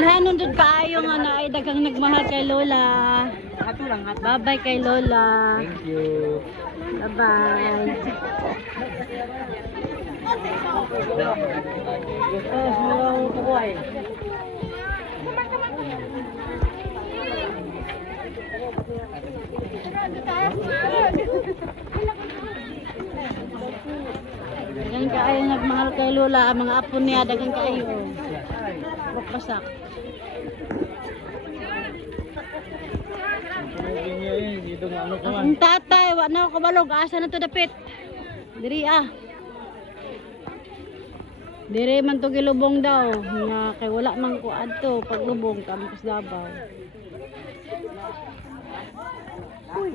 Ilhanon dun kaayo nga na ay dagang nagmahal kay Lola. Bye-bye kay Lola. Thank you. Bye-bye. Dagang kaayo nagmahal kay Lola. Ang mga apo niya dagang kaayo. Basak. Ang tatay, wa na ako kabalog. Asa na to dapit? Diri Diri man to gilubong daw. Nga kay wala man ko adto paglubong Campus Davao. Uy.